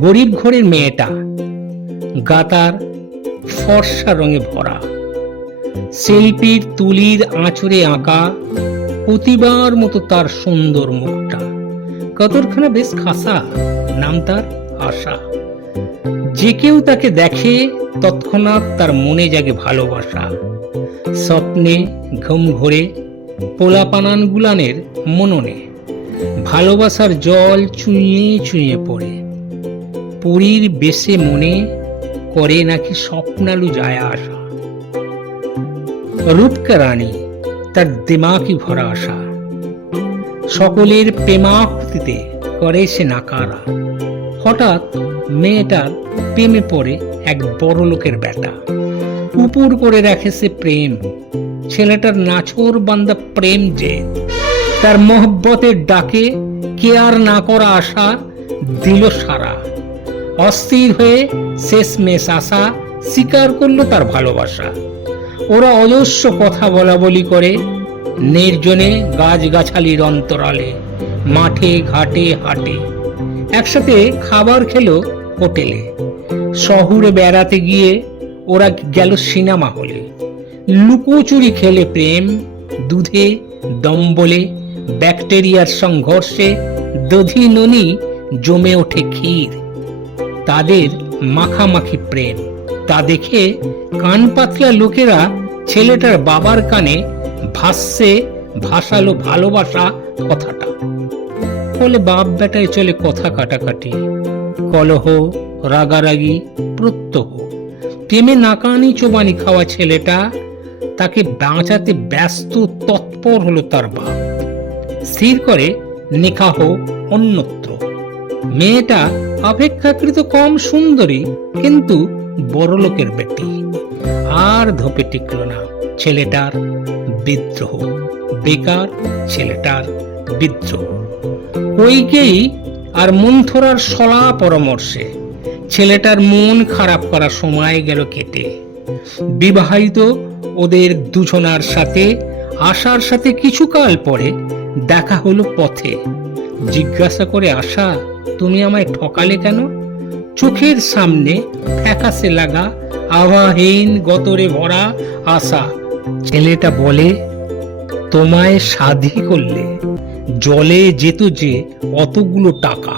গরিব ঘরের মেয়েটা, গাতার ফর্সা রঙে ভরা, শিল্পীর তুলির আঁচড়ে আঁকা প্রতিবার মতো তার সুন্দর মুখটা, কতরখানা বেশ খাসা, নাম তার আশা। যে কেউ তাকে দেখে তৎক্ষণাৎ তার মনে জাগে ভালোবাসা। স্বপ্নে ঘুম ঘোরে পোলাপানান গুলানের মননে, ভালোবাসার জল চুইয়ে চুইয়ে পড়ে। পুরীর বেশে মনে করে নাকি স্বপ্নালু যায় আসা। রূপকা রানী, তার দিমাগই ভরা আশা, সকলের প্রেমাকুতিতে করে সে নাকারা। হঠাৎ মেয়েটার প্রেমে পড়ে এক বড় লোকের বেটা। উপর করে রাখে সে প্রেম, ছেলেটার নাছোর বান্দা প্রেম যে। তার মহব্বতের ডাকে কেয়ার না করা আশা দিল সারা। অস্থির হয়ে শেষমেশ আশা স্বীকার করলো তার ভালোবাসা। ওরা অজস্র কথা বলা বলি করে নির্জনে গাছগাছালির অন্তরালে, মাঠে ঘাটে হাটে। একসাথে খাবার খেলো হোটেলে। শহরে বেড়াতে গিয়ে ওরা গেল সিনেমা হলে। লুকোচুরি খেলে প্রেম, দুধে দম্বলে ব্যাকটেরিয়ার সংঘর্ষে দধি ননি জমে ওঠে ক্ষীর। তাদের মাখামাখি প্রেম, তা দেখে কান পাতলা লোকেরা ছেলেটার বাবার কানে ভাসালো ভালোবাসা কথাটা। ফলে বাপ বেটায় চলে কথা কাটাকাটি, কলহ, রাগারাগি, প্রত্যহ। প্রেমে নাকানি চোবানি খাওয়া ছেলেটা, তাকে বাঁচাতে ব্যস্ত তৎপর হলো তার বাপ। স্থির করে নিকাহ অন্যত্র। মেয়েটা অপেক্ষাকৃত কম সুন্দরী, কিন্তু বড় লোকের বেটি। আর ধোপে টিকল না ছেলেটার বিদ্রোহ, বেকার ছেলেটার বিদ্রোহ। কইকেই আর মন্থরার সলা পরামর্শে ছেলেটার মন খারাপ করার সময় গেল কেটে। বিবাহিত ওদের দুজনার সাথে আশার সাথে কিছুকাল পরে দেখা হলো পথে। জিজ্ঞাসা করে আশা, তুমি আমায় ঠকালে কেন? চোখের সামনে ফ্যাকাশে লাগা আভাহীন গতরে ভরা আশা। ছেলেটা বলে, তোমায় সাধি করলে জলে যেত যে অতগুলো টাকা।